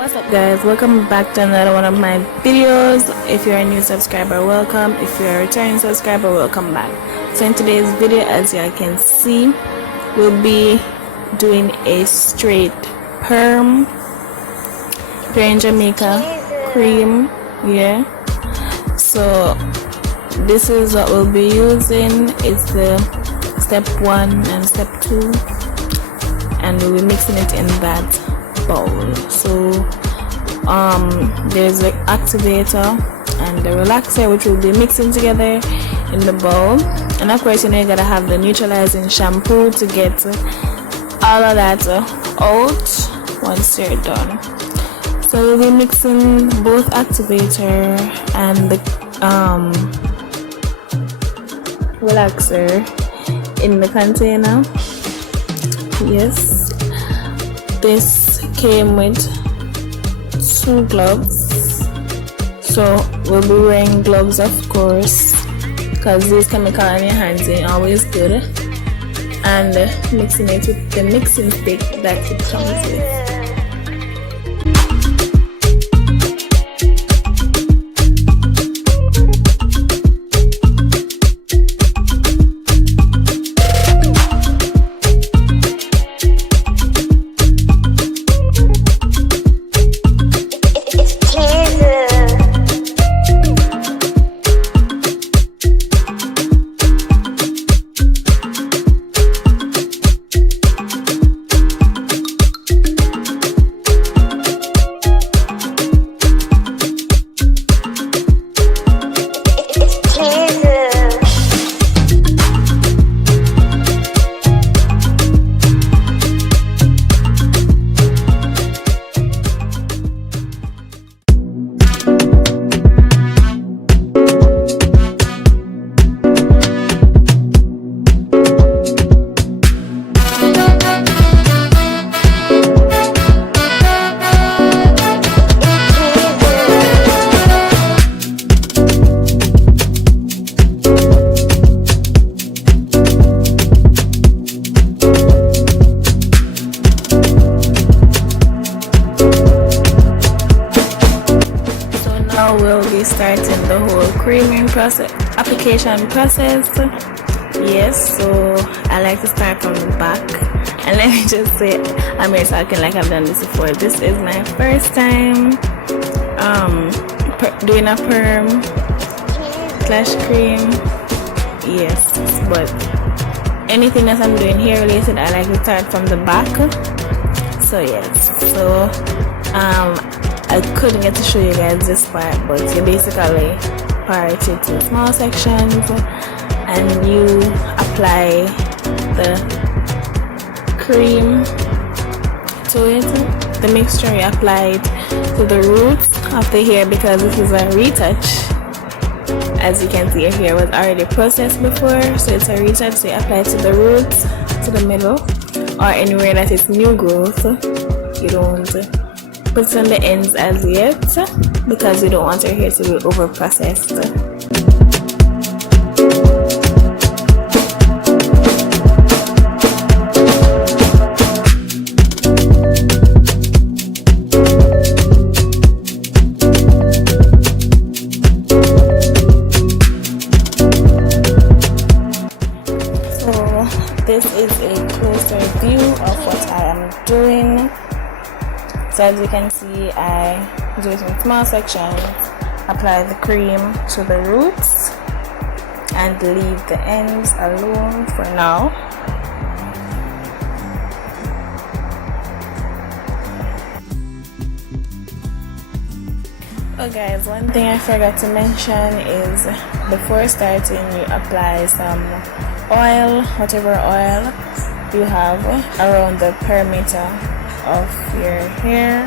What's up guys, welcome back to another one of my videos. If you're a new subscriber, welcome. If you're a returning subscriber, welcome back. So in today's video, as you can see, we'll be doing a straight perm. If you're in Jamaica, cream, yeah. So this is what we'll be using. It's the step 1 and step 2, and we'll be mixing it in that bowl. So there's the activator and the relaxer, which we'll be mixing together in the bowl. And of course, you gotta have the neutralizing shampoo to get all of that out once you're done. So we'll be mixing both activator and the relaxer in the container. Yes, this came with 2 gloves, so we'll be wearing gloves, of course, because this chemical on your hands ain't always good, and mixing it with the mixing stick that it comes with. We'll be starting the whole creaming process, application process. Yes, so I like to start from the back, and let me just say, I'm here talking like I've done this before. This is my first time doing a perm slash cream. Yes, but anything that I'm doing hair related, I like to start from the back. So yes, so I couldn't get to show you guys this part, but you basically part it to small sections and you apply the cream to it. The mixture, you apply it to the roots of the hair, because this is a retouch. As you can see, your hair was already processed before, so it's a retouch. So you apply it to the roots, to the middle, or anywhere that is new growth. You don't put it on the ends as yet, because you don't want your hair to be over processed. So this is a closer view of what I am doing. So as you can see, I do it in small sections, apply the cream to the roots, and leave the ends alone for now. Oh guys, one thing I forgot to mention is before starting, you apply some oil, whatever oil you have, around the perimeter of your hair.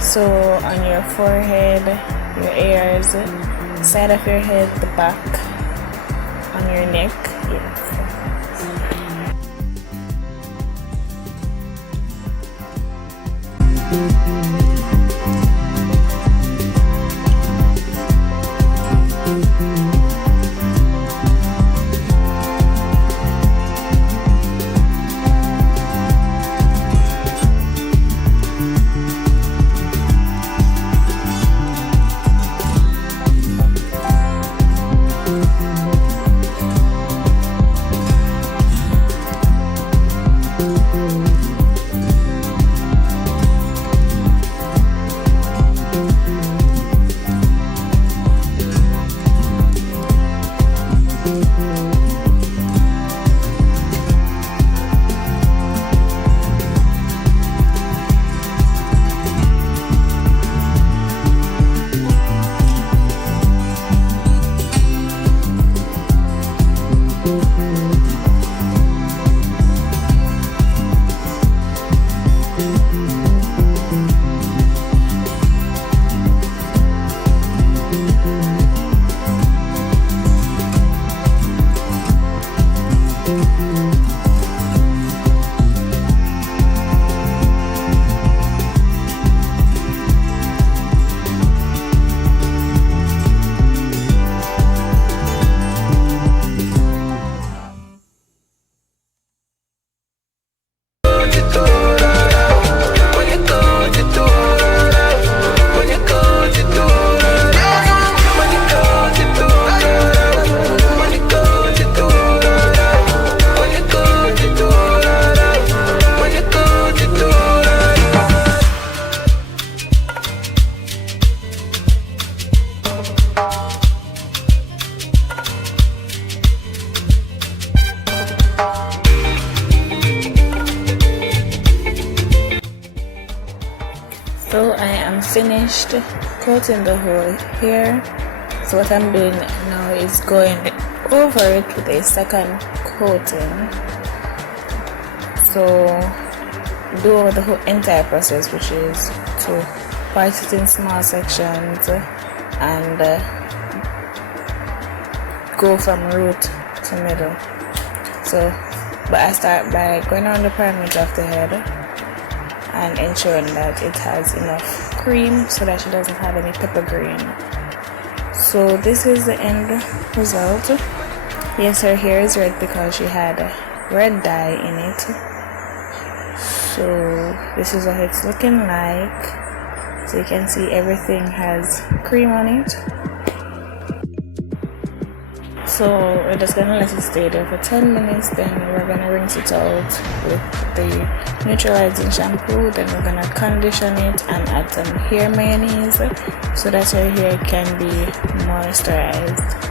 So on your forehead, your ears, side of your head, the back, on your neck. Yes. So I am finished coating the whole hair. So what I'm doing now is going over it with a second coating. So do over the whole entire process, which is to part it in small sections and go from root to middle. So, but I start by going around the perimeter of the head and ensuring that it has enough cream so that she doesn't have any pepper green. So this is the end result. Yes, her hair is red because she had red dye in it. So this is what it's looking like. So you can see everything has cream on it. So we're just gonna let it stay there for 10 minutes, then we're gonna rinse it out with the neutralizing shampoo, then we're gonna condition it and add some hair mayonnaise so that your hair can be moisturized.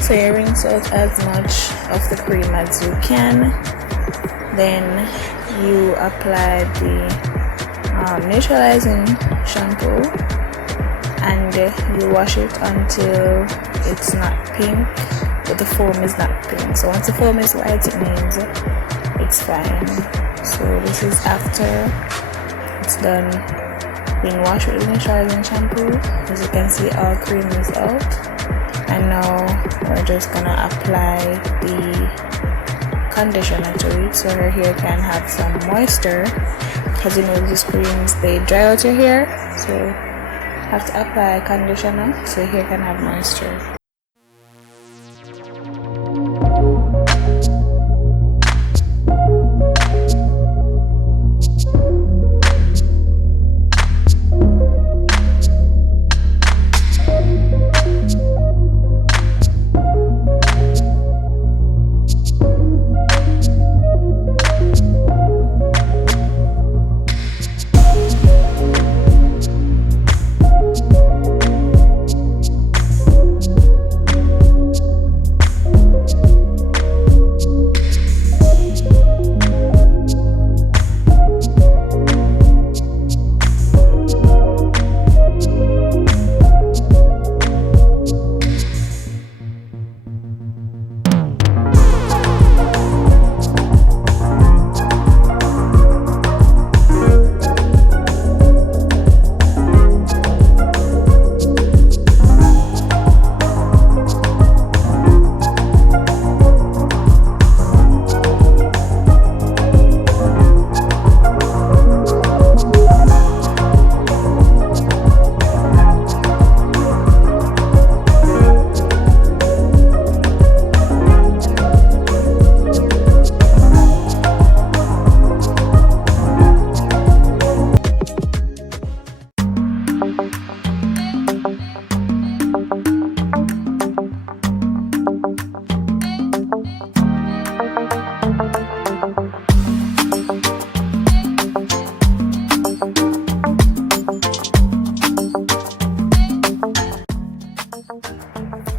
So you rinse out as much of the cream as you can, then you apply the neutralizing shampoo and you wash it until it's not pink, but the foam is not pink. So once the foam is white, it means it's fine. So this is after it's done being washed with the neutralizing shampoo. As you can see, all cream is out. And now we're just gonna apply the conditioner to it so her hair can have some moisture, because you know these creams, they dry out your hair, so you have to apply conditioner so your hair can have moisture.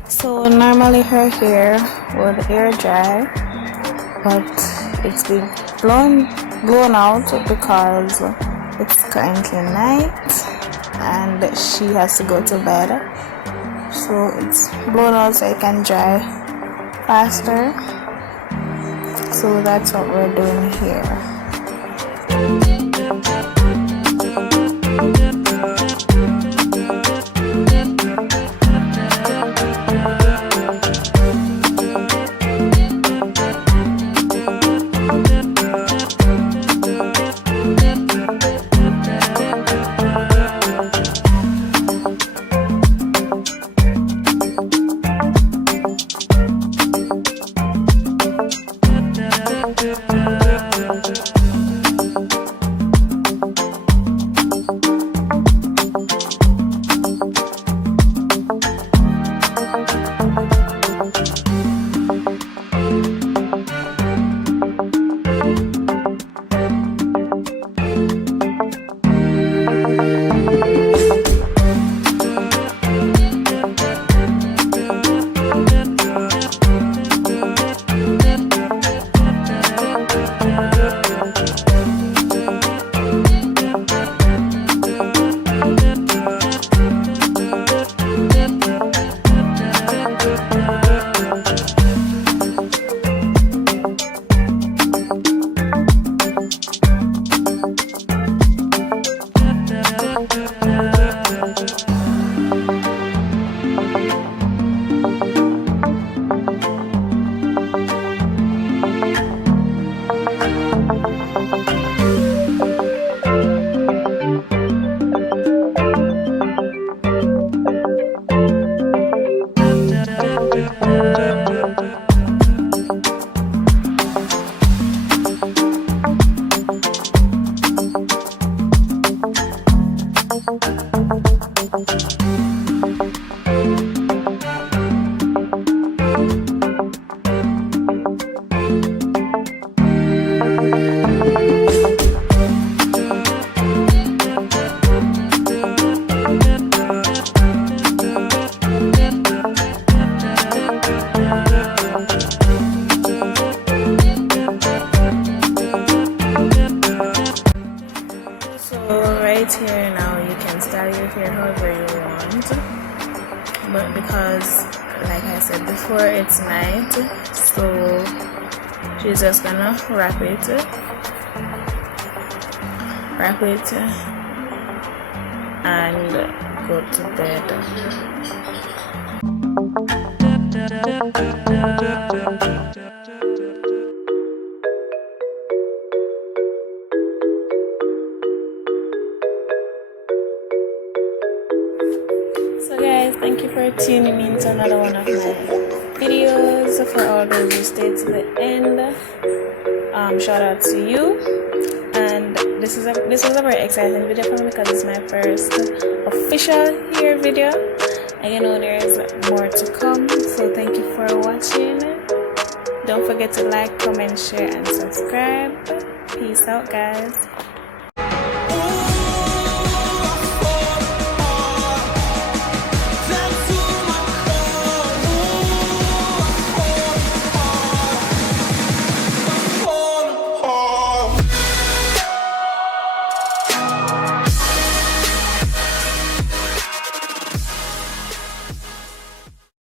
So normally her hair would air dry, but it's been blown out because it's currently night and she has to go to bed. So it's blown out so it can dry faster. So that's what we're doing here. Thank you. right here now you can style your hair however you want, but because like I said before, it's night, so she's just gonna wrap it and go to bed. So guys, thank you for tuning in to another one of my videos. For all those who stayed to the end, shout out to you. And this was a very exciting video for me because it's my first official hair video, and you know there's more to come. So thank you for watching. Don't forget to like, comment, share and subscribe. Peace out guys.